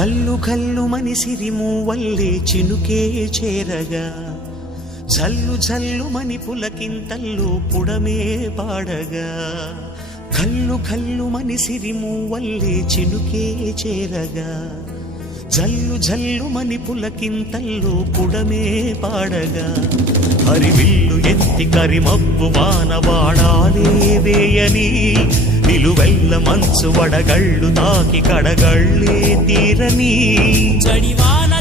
కల్లు కల్లు మని సిరిమూవల్లే చినుకే చేరగా జల్లు జల్లు మని పులకింతల్లు పుడమే పాడగా కల్లు కల్లు మని సిరిమూవల్లే చినుకే చేరగా జల్లు జల్లు మని పులకింతల్లు పుడమే పాడగా హరివిల్లు ఎత్తి కరిమబ్బు వానవాడాలే వేయని నిలువెల్ల మంచు వడగళ్ళు తాకి కడగళ్ళే తీరని జడివాన